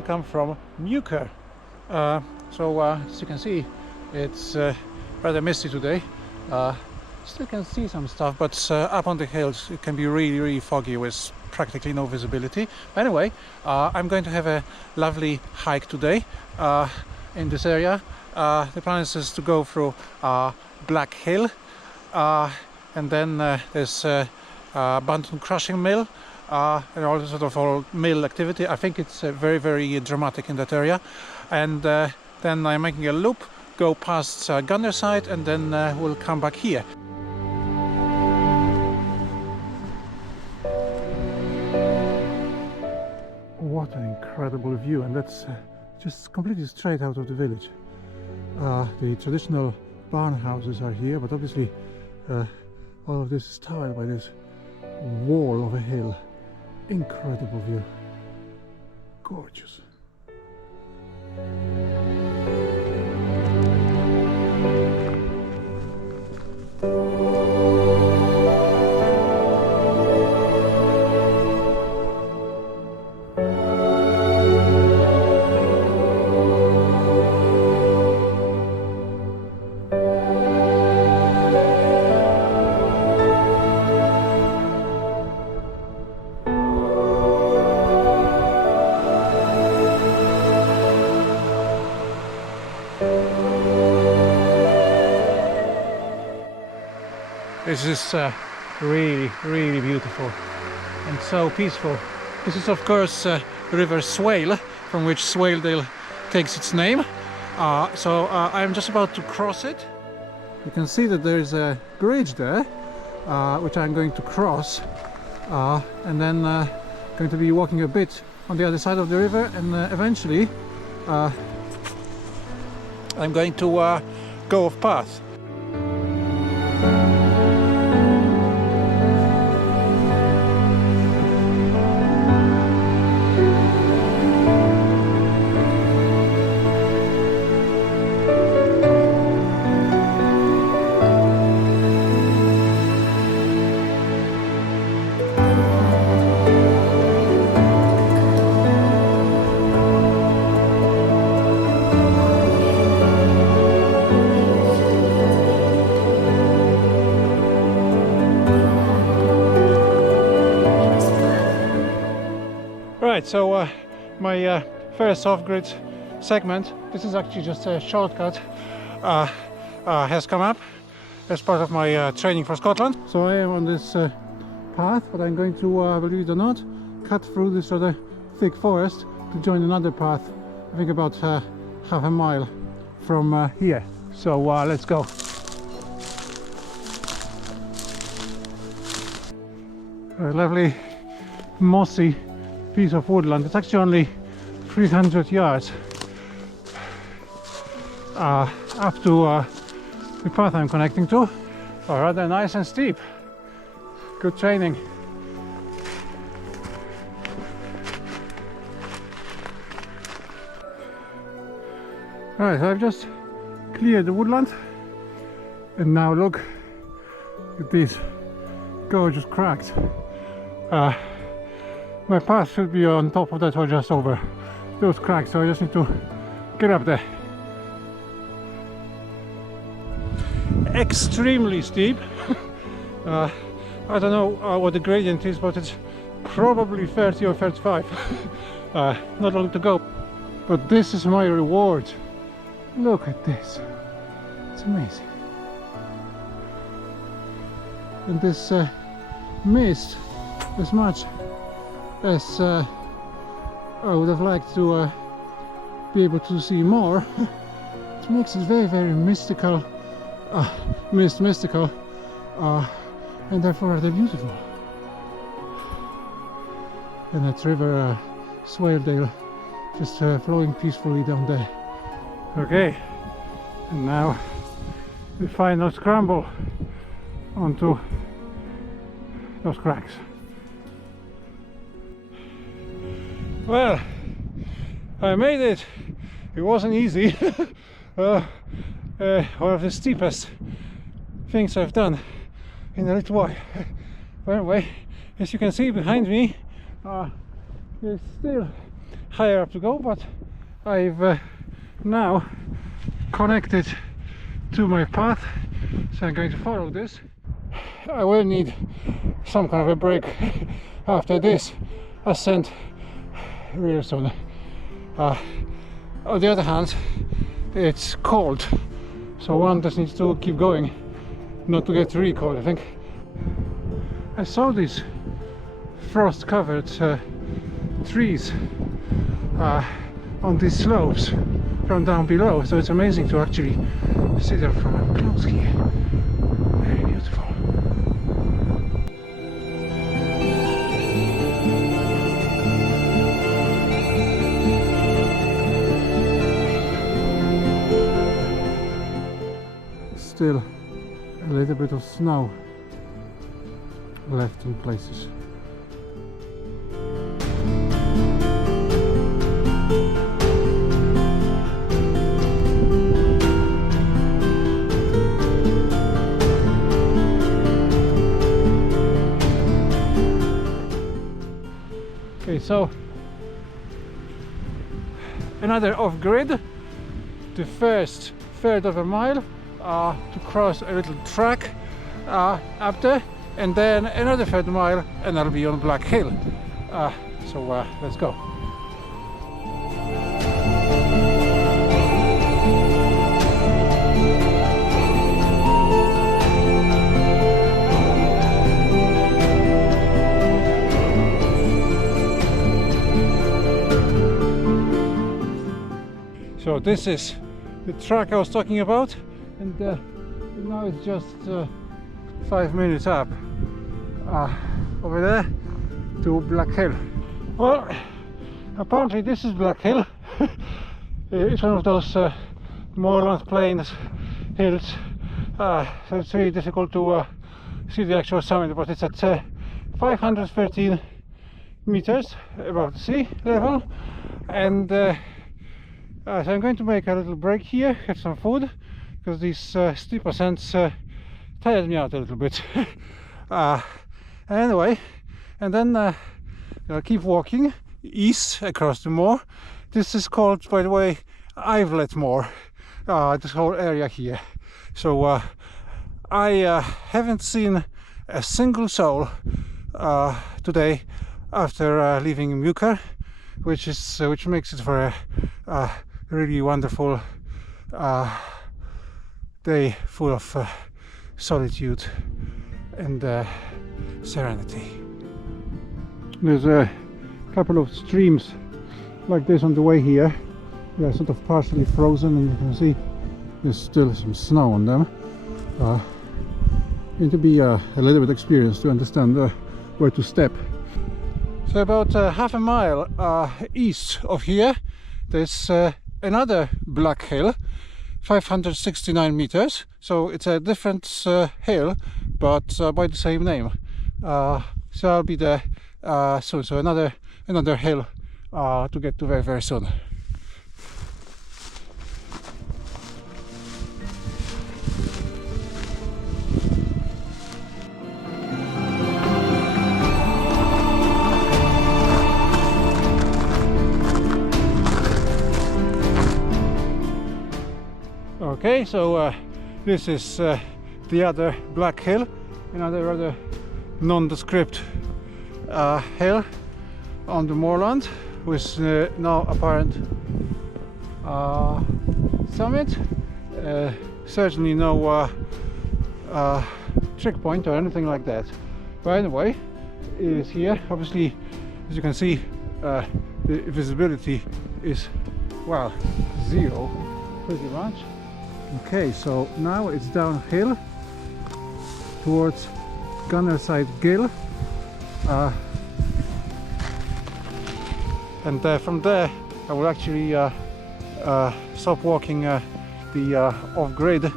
welcome from Muker. As you can see, it's rather misty today. Still can see some stuff, but up on the hills it can be really foggy with practically no visibility. But anyway, I'm going to have a lovely hike today in this area. The plan is to go through Black Hill, and then there's Bunton Crushing Mill, and all sort of all mill activity. I think it's very dramatic in that area. And then I'm making a loop, go past Gunnerside, and then we'll come back here. What an incredible view, and that's just completely straight out of the village. The traditional barn houses are here, but obviously all of this is tiled by this wall of a hill. Incredible view. Gorgeous. This is really beautiful and so peaceful. This is of course River Swale, from which Swaledale takes its name. I'm just about to cross it. You can see that there's a bridge there, which I'm going to cross, and then going to be walking a bit on the other side of the river, and eventually I'm going to go off path. Right, so my first off-grid segment, this is actually just a shortcut, has come up as part of my training for Scotland. So I am on this path, but I'm going to, believe it or not, cut through this rather thick forest to join another path, I think about half a mile from here. So let's go. A lovely mossy piece of woodland. It's actually only 300 yards up to the path I'm connecting to. Rather nice and steep. Good training. Right, so I've just cleared the woodland, and now look at these gorgeous cracks. My path should be on top of that or just over those cracks, so I just need to get up there. Extremely steep. I don't know what the gradient is, but it's probably 30 or 35. Not long to go. But this is my reward. Look at this. It's amazing. And this mist, as much as I would have liked to be able to see more, it makes it very mystical, mystical, and therefore rather beautiful. And that river Swaledale just flowing peacefully down there. Okay, and now the final scramble onto those cracks. Well, I made it. It wasn't easy. One of the steepest things I've done in a little while. But anyway, as you can see behind me, there's still higher up to go, but I've now connected to my path, so I'm going to follow this. I will need some kind of a break after this ascent really soon. On the other hand, it's cold, so one just needs to keep going, not to get really cold, I think. I saw these frost-covered trees on these slopes from down below, so it's amazing to actually see them from up close here. Very beautiful. Still a little bit of snow left in places. Okay, so another off-grid, the first third of a mile to cross a little track up there, and then another third mile and I'll be on Black Hill. So let's go. So this is the track I was talking about, and now it's just 5 minutes up over there to Black Hill. Well, apparently this is Black Hill. It's one of those moorland plains hills, so it's really difficult to see the actual summit, but it's at 513 meters above the sea level, and so I'm going to make a little break here, have some food, because these steep ascents tired me out a little bit. Anyway, and then I'll keep walking east across the moor. This is called, by the way, Ivelet Moor, this whole area here. So I haven't seen a single soul today after leaving Muker, which makes it for a really wonderful day full of solitude and serenity. There's a couple of streams like this on the way here. They're sort of partially frozen, and you can see there's still some snow on them. You need to be a little bit experienced to understand where to step. So about half a mile east of here there's another Black Hill, 569 meters, so it's a different hill, but by the same name. So I'll be there soon. So another hill to get to very, very soon. Okay, so this is the other Black Hill, another rather nondescript hill on the moorland with no apparent summit, certainly no trick point or anything like that. But anyway, it is here. Obviously, as you can see, the visibility is, well, zero pretty much. Okay, so now it's downhill towards Gunnerside Gill, and from there I will actually stop walking the off-grid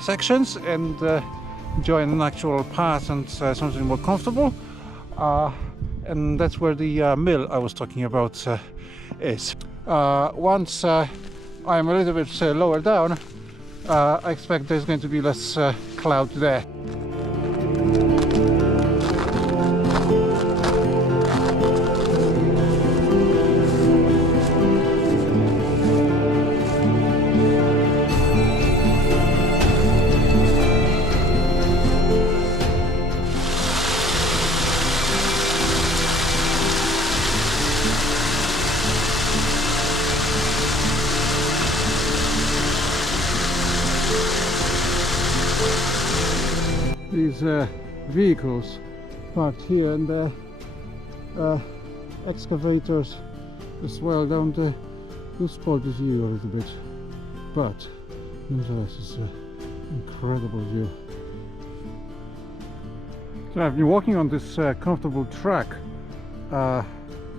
sections and join an actual path and something more comfortable, and that's where the mill I was talking about is. Once I'm a little bit lower down, I expect there's going to be less cloud there. these vehicles parked here, and the excavators as well down there to spoil the view a little bit, but nonetheless it's an incredible view. So I've been walking on this comfortable track the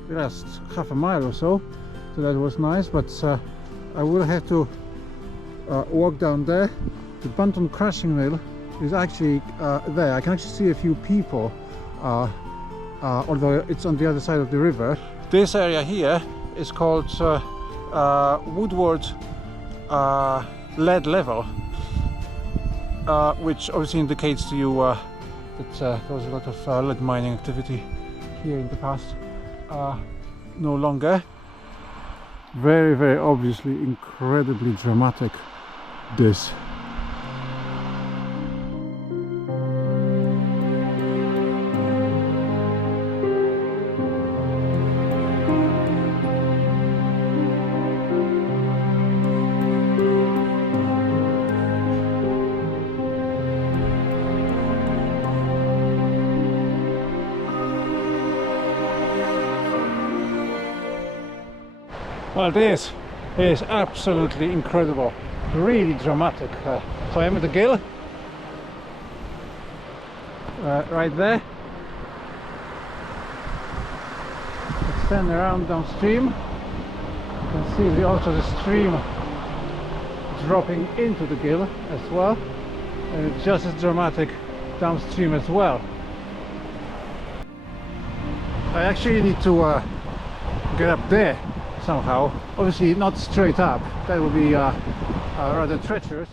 last half a mile or so, so that was nice, but I will have to walk down there. The Bunton Crushing Mill is actually there. I can actually see a few people, although it's on the other side of the river. This area here is called Woodward Lead Level, which obviously indicates to you that there was a lot of lead mining activity here in the past. No longer. Very, very obviously incredibly dramatic, this. Well, this is absolutely incredible, really dramatic. So I'm at the gill, right there. Extend around downstream. You can see also the stream dropping into the gill as well, and it's just as dramatic downstream as well. I actually need to get up there somehow, obviously not straight up, that would be rather treacherous,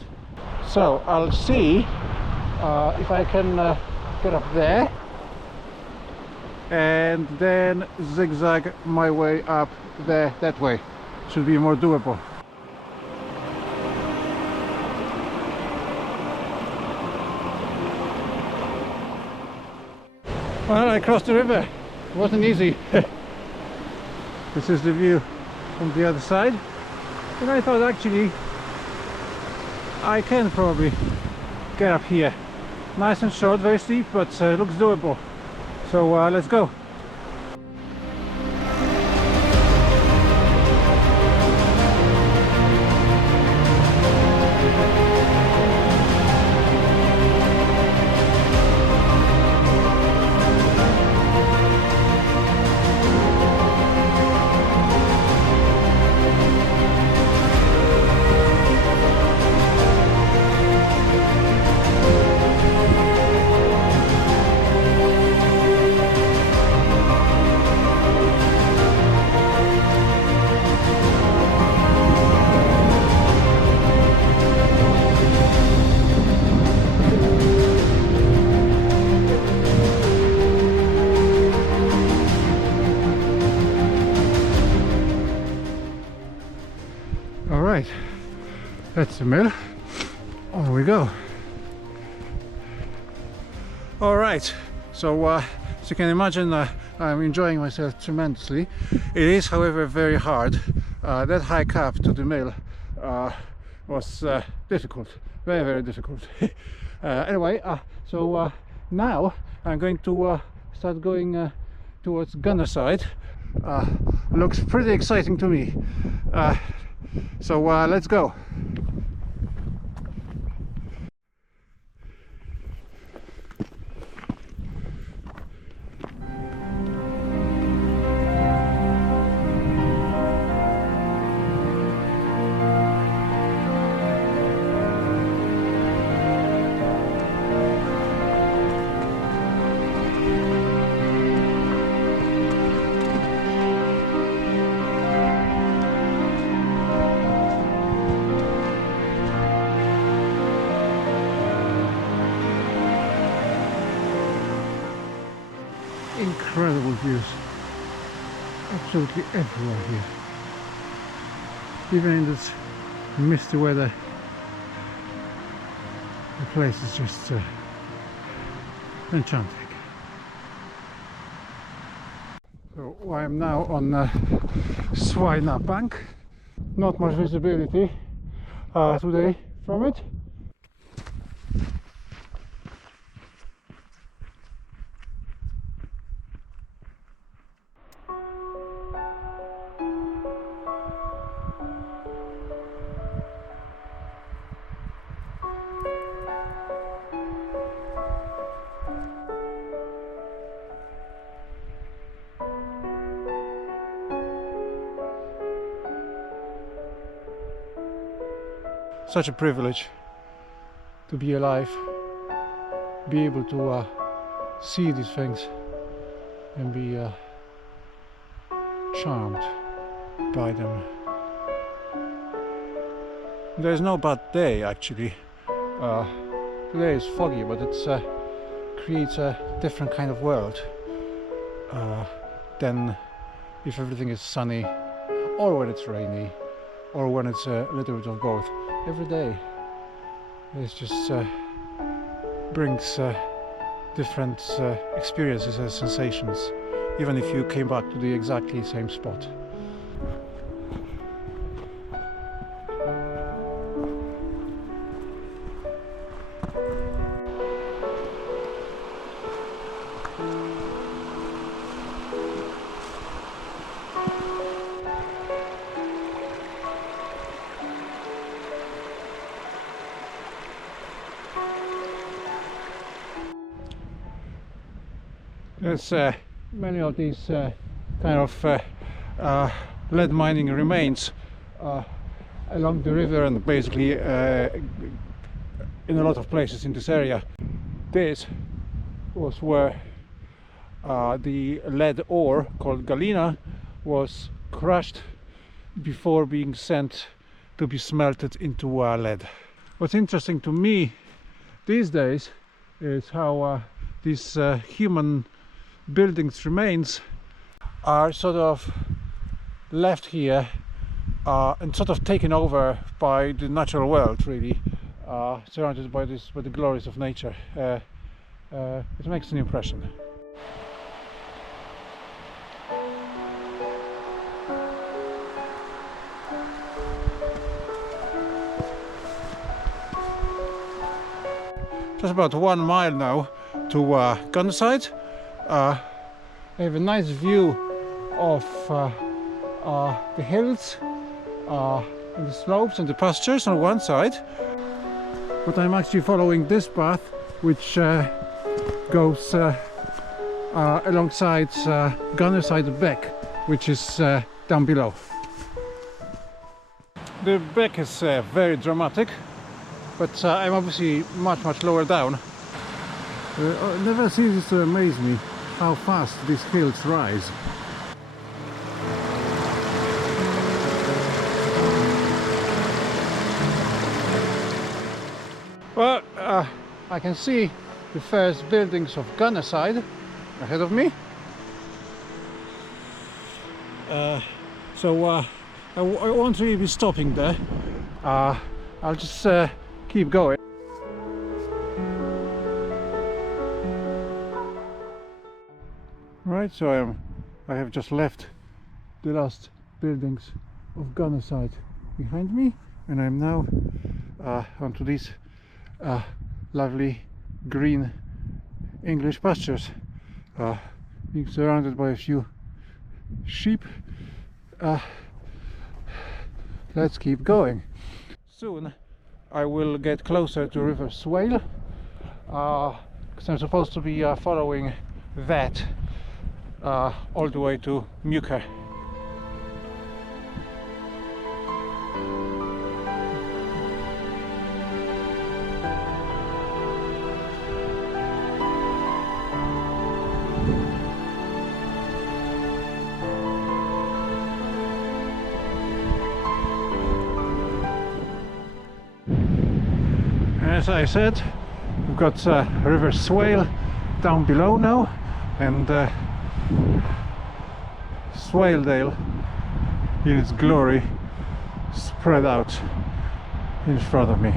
so I'll see if I can get up there and then zigzag my way up there. That way should be more doable. Well, I crossed the river. It wasn't easy. This is the view from the other side, and I thought actually I can probably get up here. Nice and short, very steep, but looks doable. So let's go. Alright, that's the mill. On we go. Alright, so as you can imagine, I'm enjoying myself tremendously. It is, however, very hard. That hike up to the mill was difficult, very, very difficult. Anyway, so now I'm going to start going towards Gunnerside. Looks pretty exciting to me. So let's go. Incredible views, absolutely everywhere here. Even in this misty weather, the place is just enchanting. So I'm now on Swaledale bank. Not much visibility today from it. such a privilege to be alive, be able to see these things and be charmed by them. There's no bad day actually. Today is foggy, but it creates a different kind of world than if everything is sunny, or when it's rainy, or when it's a little bit of both. Every day it just brings different experiences and sensations, even if you came back to the exactly same spot. There's many of these kind of lead mining remains along the river, and basically in a lot of places in this area. This was where the lead ore called galena was crushed before being sent to be smelted into lead. What's interesting to me these days is how these human buildings remains are sort of left here and sort of taken over by the natural world, really, surrounded by the glories of nature. It makes an impression. Just about 1 mile now to Gunnerside. I have a nice view of the hills and the slopes and the pastures on one side, but I'm actually following this path which goes alongside Gunnerside Beck, which is down below. The beck is very dramatic, but I'm obviously much lower down. It never ceases to amaze me how fast these hills rise. Well, I can see the first buildings of Gunnerside ahead of me. So I won't really be stopping there. I'll just keep going. Right, so I have just left the last buildings of Gunnerside behind me, and I'm now onto these lovely green English pastures, being surrounded by a few sheep. Let's keep going. Soon I will get closer to River Swale, because I'm supposed to be following that all the way to Muker. As I said, we've got River Swale down below now, and Swaledale in its glory spread out in front of me.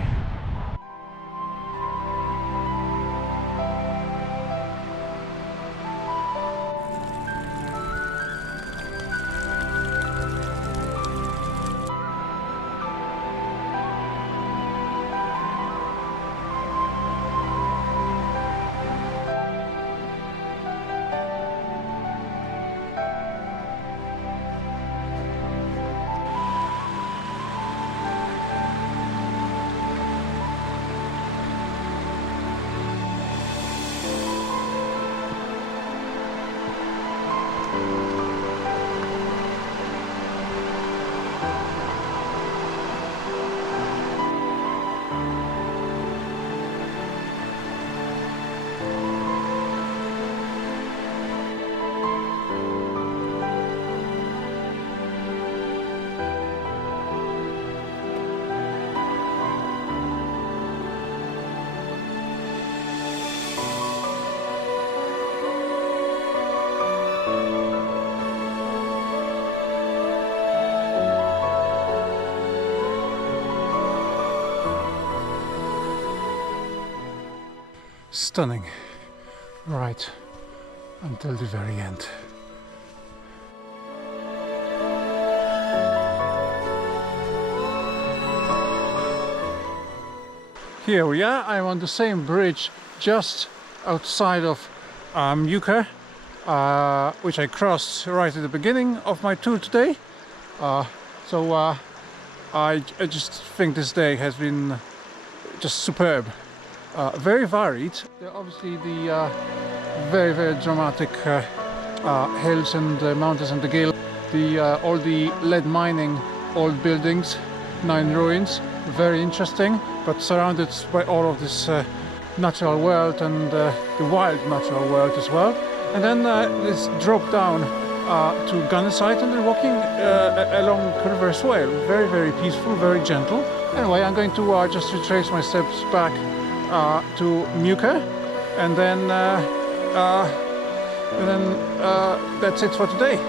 stunning right until the very end. Here we are. I'm on the same bridge just outside of Muker, which I crossed right at the beginning of my tour today. I just think this day has been just superb, very varied. Obviously the very, very dramatic hills and mountains and the gale, all the lead mining old buildings now in ruins, very interesting, but surrounded by all of this natural world and the wild natural world as well. And then this drop down to Gunnerside and then walking along River Swale. Very, very peaceful, very gentle. Anyway, I'm going to just retrace my steps back to Muker, and then that's it for today.